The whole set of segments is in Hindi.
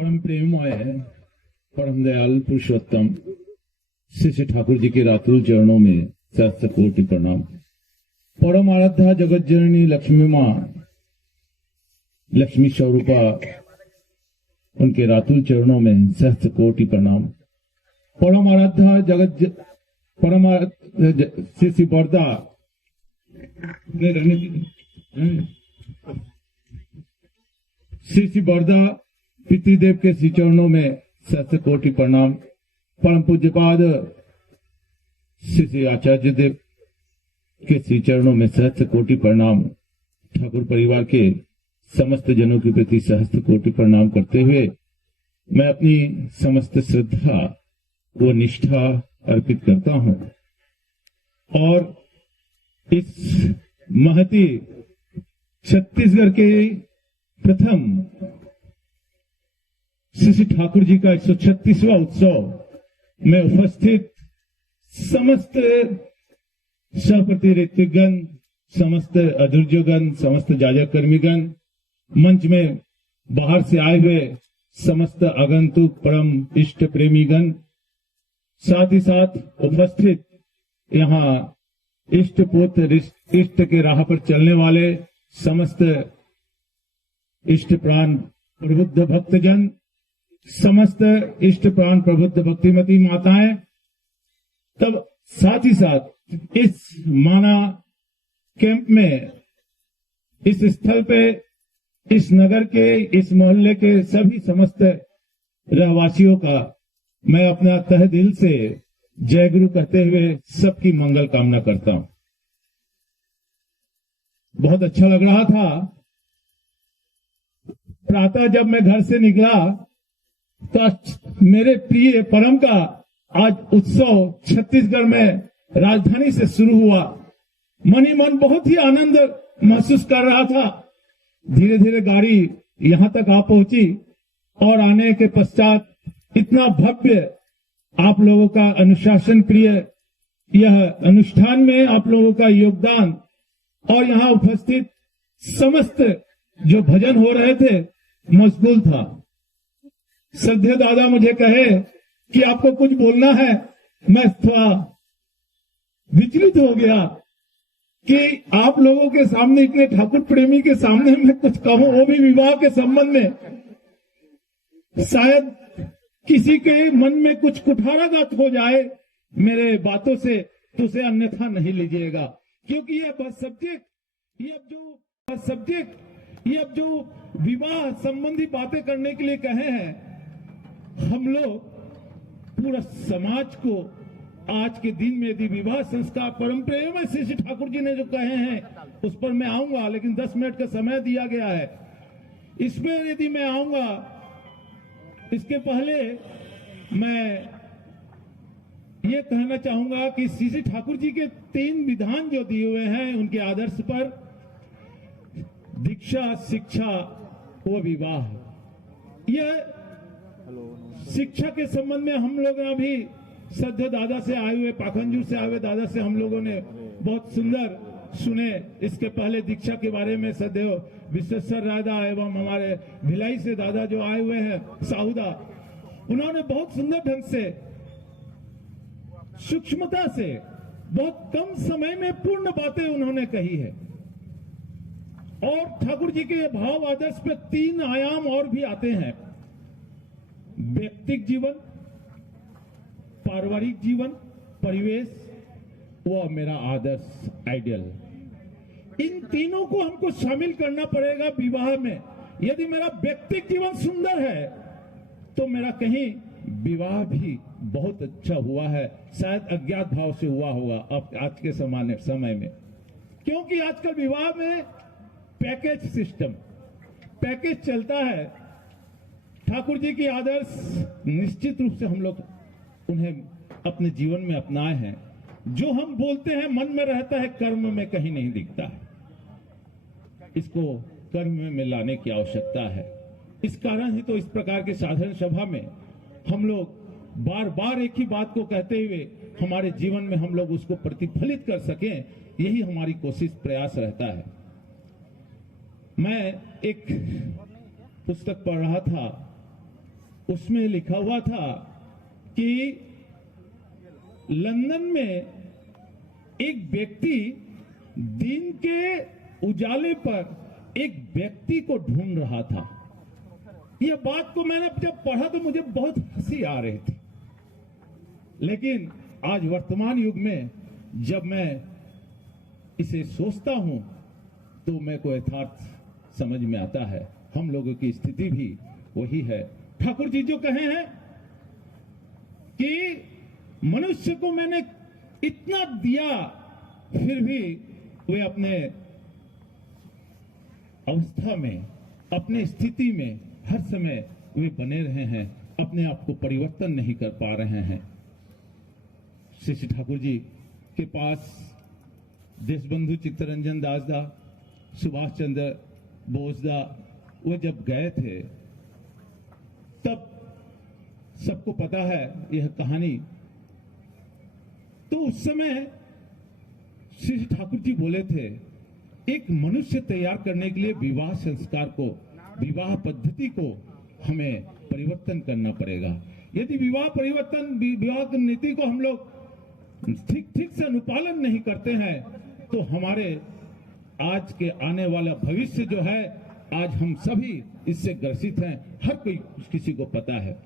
परम प्रेममय परम दयाल पुरुषोत्तम श्री श्री ठाकुर जी के रातुल चरणों में सहस्त्र कोटि प्रणाम। परम आराध्या जगत जननी लक्ष्मी माँ लक्ष्मी स्वरूपा उनके रातुल चरणों में सहस्त्र कोटि प्रणाम। परम आराध्या परम श्री श्री बरदा श्री श्री बरदा पितृदेव के श्री चरणों में सहस्त्र कोटि प्रणाम। परम पूज्यपाद श्री श्री आचार्य देव के श्री चरणों में सहस्त्र कोटि प्रणाम। ठाकुर परिवार के समस्त जनों के प्रति सहस्त्र कोटि प्रणाम करते हुए मैं अपनी समस्त श्रद्धा व निष्ठा अर्पित करता हूं और इस महती छत्तीसगढ़ के प्रथम श्री श्री ठाकुर जी का 136वां उत्सव में उपस्थित समस्त सहप्रति ऋत्विकगण, समस्त अधुर्जगण, समस्त जाजक कर्मीगण, मंच में बाहर से आए हुए समस्त आगंतुक परम इष्ट प्रेमीगण, साथ ही साथ उपस्थित यहाँ इष्ट पुत्र इष्ट के राह पर चलने वाले समस्त इष्ट प्राण प्रबुद्ध भक्तजन, समस्त इष्ट प्राण प्रबुद्ध भक्तिमती माताएं, तब साथ ही साथ इस माना कैंप में, इस स्थल पे, इस नगर के, इस मोहल्ले के सभी समस्त रहवासियों का मैं अपना तहे दिल से जय गुरु कहते हुए सबकी मंगल कामना करता हूं। बहुत अच्छा लग रहा था। प्रातः जब मैं घर से निकला तो मेरे प्रिय परम का आज उत्सव छत्तीसगढ़ में राजधानी से शुरू हुआ। मन ही मन बहुत ही आनंद महसूस कर रहा था। धीरे धीरे गाड़ी यहां तक आ पहुंची और आने के पश्चात इतना भव्य आप लोगों का अनुशासन प्रिय यह अनुष्ठान में आप लोगों का योगदान और यहां उपस्थित समस्त जो भजन हो रहे थे मशगूल था। श्रद्धेय दादा मुझे कहे कि आपको कुछ बोलना है। मैं थोड़ा विचलित हो गया कि आप लोगों के सामने, इतने ठाकुर प्रेमी के सामने मैं कुछ कहूं, वो भी विवाह के संबंध में। शायद किसी के मन में कुछ कुठाराघात हो जाए मेरे बातों से, तो उसे अन्यथा नहीं लीजिएगा, क्योंकि ये बस सब्जेक्ट, ये अब जो विवाह संबंधी बातें करने के लिए कहे हैं, हम लोग पूरा समाज को आज के दिन में यदि विवाह संस्कार परम प्रेम श्री श्री ठाकुर जी ने जो कहे हैं उस पर मैं आऊंगा, लेकिन 10 मिनट का समय दिया गया है। इसमें यदि मैं आऊंगा, इसके पहले मैं ये कहना चाहूंगा कि श्री श्री ठाकुर जी के 3 विधान जो दिए हुए हैं उनके आदर्श पर, दीक्षा, शिक्षा व विवाह। यह शिक्षा के संबंध में हम लोग अभी श्रद्धेय दादा से आए हुए, पाखंजूर से आए हुए दादा से हम लोगों ने बहुत सुंदर सुने। इसके पहले दीक्षा के बारे में श्रद्धेय विश्वेश्वर राधा एवं हमारे भिलाई से दादा जो आए हुए हैं साहुदा, उन्होंने बहुत सुंदर ढंग से, सूक्ष्मता से, बहुत कम समय में पूर्ण बातें उन्होंने कही है। और ठाकुर जी के भाव आदर्श पे 3 आयाम और भी आते हैं: व्यक्तिक जीवन, पारिवारिक जीवन, परिवेश व मेरा आदर्श आइडियल। इन तीनों को हमको शामिल करना पड़ेगा विवाह में। यदि मेरा व्यक्तिक जीवन सुंदर है तो मेरा कहीं विवाह भी बहुत अच्छा हुआ है, शायद अज्ञात भाव से हुआ होगा अब आज के समय में, क्योंकि आजकल विवाह में पैकेज सिस्टम, पैकेज चलता है। ठाकुर जी की आदर्श निश्चित रूप से हम लोग उन्हें अपने जीवन में अपनाए हैं। जो हम बोलते हैं मन में रहता है, कर्म में कहीं नहीं दिखता है। इसको कर्म में लाने की आवश्यकता है। इस कारण ही तो इस प्रकार के साधारण सभा में हम लोग बार बार एक ही बात को कहते हुए हमारे जीवन में हम लोग उसको प्रतिफलित कर सकें, यही हमारी कोशिश प्रयास रहता है। मैं एक पुस्तक पढ़ रहा था उसमें लिखा हुआ था कि लंदन में एक व्यक्ति दिन के उजाले पर एक व्यक्ति को ढूंढ रहा था। यह बात को मैंने जब पढ़ा तो मुझे बहुत हंसी आ रही थी, लेकिन आज वर्तमान युग में जब मैं इसे सोचता हूं तो मेरे को यथार्थ समझ में आता है। हम लोगों की स्थिति भी वही है। ठाकुर जी जो कहे हैं कि मनुष्य को मैंने इतना दिया, फिर भी वे अपने अवस्था में, अपने स्थिति में हर समय वे बने रहे हैं, अपने आप को परिवर्तन नहीं कर पा रहे हैं। श्री ठाकुर जी के पास देशबंधु चित्तरंजन दास दा, सुभाष चंद्र बोस दा वो जब गए थे तब सबको पता है यह कहानी। तो उस समय श्री ठाकुर जी बोले थे, एक मनुष्य तैयार करने के लिए विवाह संस्कार को, विवाह पद्धति को हमें परिवर्तन करना पड़ेगा। यदि विवाह नीति को हम लोग ठीक से अनुपालन नहीं करते हैं तो हमारे आज के आने वाला भविष्य जो है, आज हम सभी इससे ग्रसित हैं। हर कोई किसी को पता है,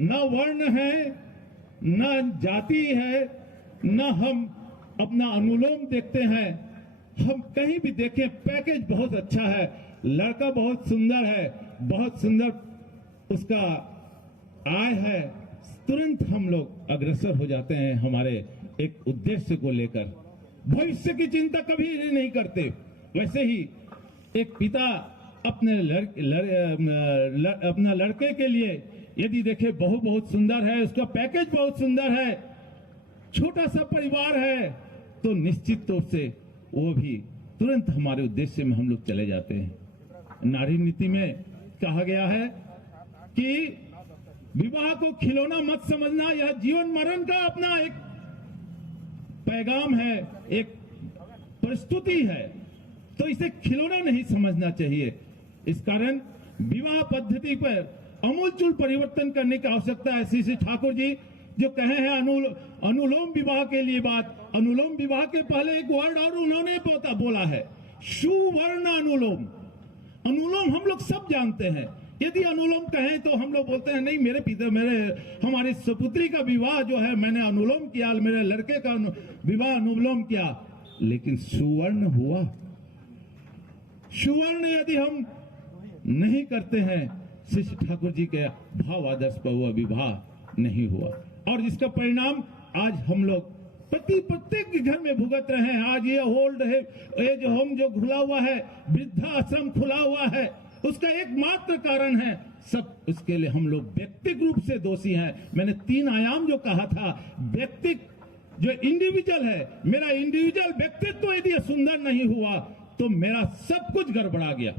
न वर्ण है, न जाति है, न हम अपना अनुलोम देखते हैं। हम कहीं भी देखें पैकेज बहुत अच्छा है, लड़का बहुत सुंदर है, बहुत सुंदर उसका आय है, तुरंत हम लोग अग्रसर हो जाते हैं हमारे एक उद्देश्य को लेकर। भविष्य की चिंता कभी नहीं करते। वैसे ही एक पिता अपने अपना लड़के के लिए यदि देखे बहू बहुत सुंदर है, उसका पैकेज बहुत सुंदर है, छोटा सा परिवार है, तो निश्चित तौर से वो भी तुरंत हमारे उद्देश्य में हम लोग चले जाते हैं। नारी नीति में कहा गया है कि विवाह को खिलौना मत समझना, यह जीवन मरण का अपना एक पैगाम है, एक प्रस्तुति है, तो इसे खिलौना नहीं समझना चाहिए। इस कारण विवाह पद्धति पर अमूलचूल परिवर्तन करने की आवश्यकता है। श्री ठाकुर जी जो कहे हैं अनुलोम विवाह के लिए बात, अनुलोम विवाह के पहले एक वर्ड और उन्होंने बोला है, सुवर्ण अनुलोम। अनुलोम हम लोग सब जानते हैं। यदि अनुलोम कहें तो हम लोग बोलते हैं नहीं, हमारी सपुत्री का विवाह जो है मैंने अनुलोम किया, मेरे लड़के का विवाह अनुलोम किया, लेकिन सुवर्ण हुआ? सुवर्ण यदि हम नहीं करते हैं, श्री ठाकुर जी के भाव आदर्श पर हुआ विवाह नहीं हुआ, और जिसका परिणाम आज हम लोग प्रत्येक घर में भुगत रहे हैं। आज ये ओल्ड एज होम जो खुला हुआ है, वृद्धाश्रम खुला हुआ है, उसका एकमात्र कारण है सब, उसके लिए हम लोग व्यक्तिगत रूप से दोषी हैं। मैंने 3 आयाम जो कहा था, व्यक्ति जो इंडिविजुअल है, मेरा इंडिविजुअल व्यक्तित्व यदि सुंदर नहीं हुआ तो मेरा सब कुछ गड़बड़ा गया,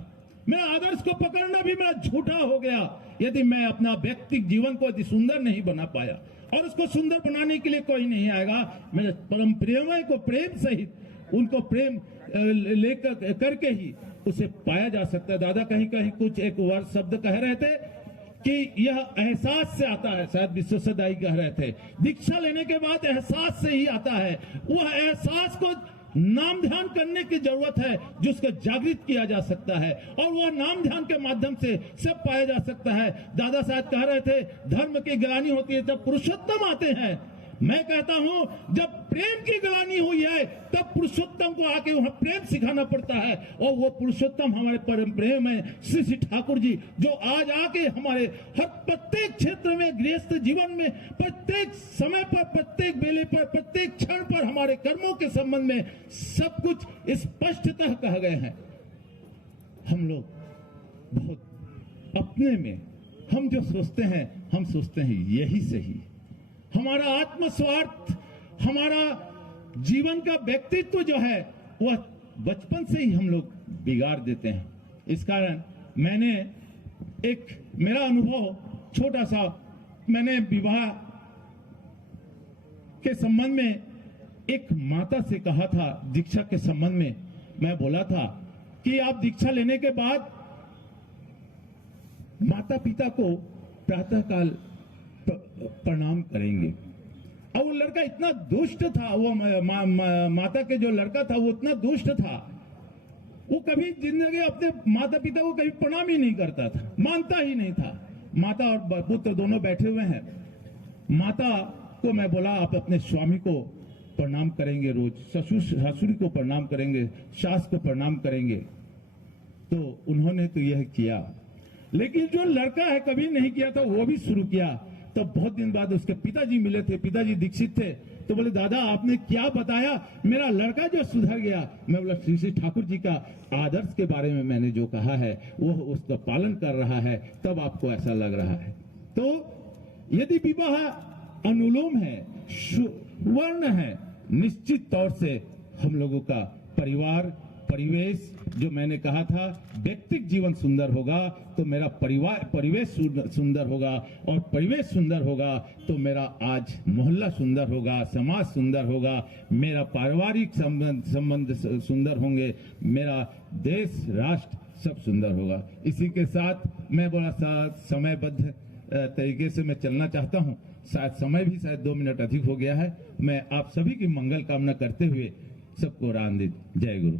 मेरा आदर्श को पकड़ना भी मेरा झूठा हो गया। यदि मैं अपना व्यक्तिगत जीवन को यदि सुंदर नहीं बना पाया, और उसको सुंदर बनाने के लिए कोई नहीं आएगा, मेरे परम प्रेममय को प्रेम सहित उनको प्रेम लेकर करके ही उसे पाया जा सकता है। दादा कहीं कहीं कुछ एक वर्ड शब्द कह रहे थे कि यह एहसास से आता है, शायद विश्वसदाई कह रहे थे, दीक्षा लेने के बाद एहसास से ही आता है। वह एहसास को नाम ध्यान करने की जरूरत है, जिसको जागृत किया जा सकता है, और वह नाम ध्यान के माध्यम से सब पाया जा सकता है। दादा साहब कह रहे थे धर्म की ग्लानि होती है जब पुरुषोत्तम आते हैं। मैं कहता हूं जब प्रेम की ग्लानि हुई है तब पुरुषोत्तम को आके वहां प्रेम सिखाना पड़ता है, और वो पुरुषोत्तम हमारे परम प्रेम है श्री ठाकुर जी, जो आज आके हमारे हर प्रत्येक क्षेत्र में, गृहस्थ जीवन में, प्रत्येक समय पर, प्रत्येक बेले पर, प्रत्येक क्षण पर हमारे कर्मों के संबंध में सब कुछ स्पष्टतः कह गए हैं। हम लोग बहुत अपने में हम जो सोचते हैं, हम सोचते हैं यही सही। हमारा आत्मस्वार्थ, हमारा जीवन का व्यक्तित्व जो है वह बचपन से ही हम लोग बिगाड़ देते हैं। इस कारण मैंने एक मेरा अनुभव छोटा सा, मैंने विवाह के संबंध में एक माता से कहा था, दीक्षा के संबंध में मैं बोला था कि आप दीक्षा लेने के बाद माता पिता को प्रातःकाल प्रणाम करेंगे। और वो लड़का इतना दुष्ट था, वो माता के जो लड़का था वो इतना दुष्ट था, वो कभी जिंदगी अपने माता पिता को कभी प्रणाम ही नहीं करता था, मानता ही नहीं था। माता और पुत्र दोनों बैठे हुए हैं। माता को मैं बोला आप अपने स्वामी को प्रणाम करेंगे, रोज ससुर को प्रणाम करेंगे, सास को प्रणाम करेंगे। तो उन्होंने तो यह किया, लेकिन जो लड़का है कभी नहीं किया था, वो भी शुरू किया। तो बहुत दिन बाद उसके पिताजी मिले थे, पिताजी दीक्षित थे, तो बोले दादा आपने क्या बताया, मेरा लड़का जो सुधर गया। मैं बोला श्री श्री ठाकुर जी का आदर्श के बारे में मैंने जो कहा है वो उसका पालन कर रहा है, तब आपको ऐसा लग रहा है। तो यदि विवाह अनुलोम है, वर्ण है, निश्चित तौर से हम लोगों का परिवेश जो मैंने कहा था, व्यक्तिगत जीवन सुंदर होगा तो मेरा परिवेश सुंदर होगा, और परिवेश सुंदर होगा तो मेरा आज मोहल्ला सुंदर होगा, समाज सुंदर होगा, मेरा पारिवारिक संबंध सुंदर होंगे, मेरा देश राष्ट्र सब सुंदर होगा। इसी के साथ मैं बड़ा सा समयबद्ध तरीके से मैं चलना चाहता हूं, शायद समय भी शायद 2 मिनट अधिक हो गया है। मैं आप सभी की मंगल कामना करते हुए सबको राम दे। जय गुरु।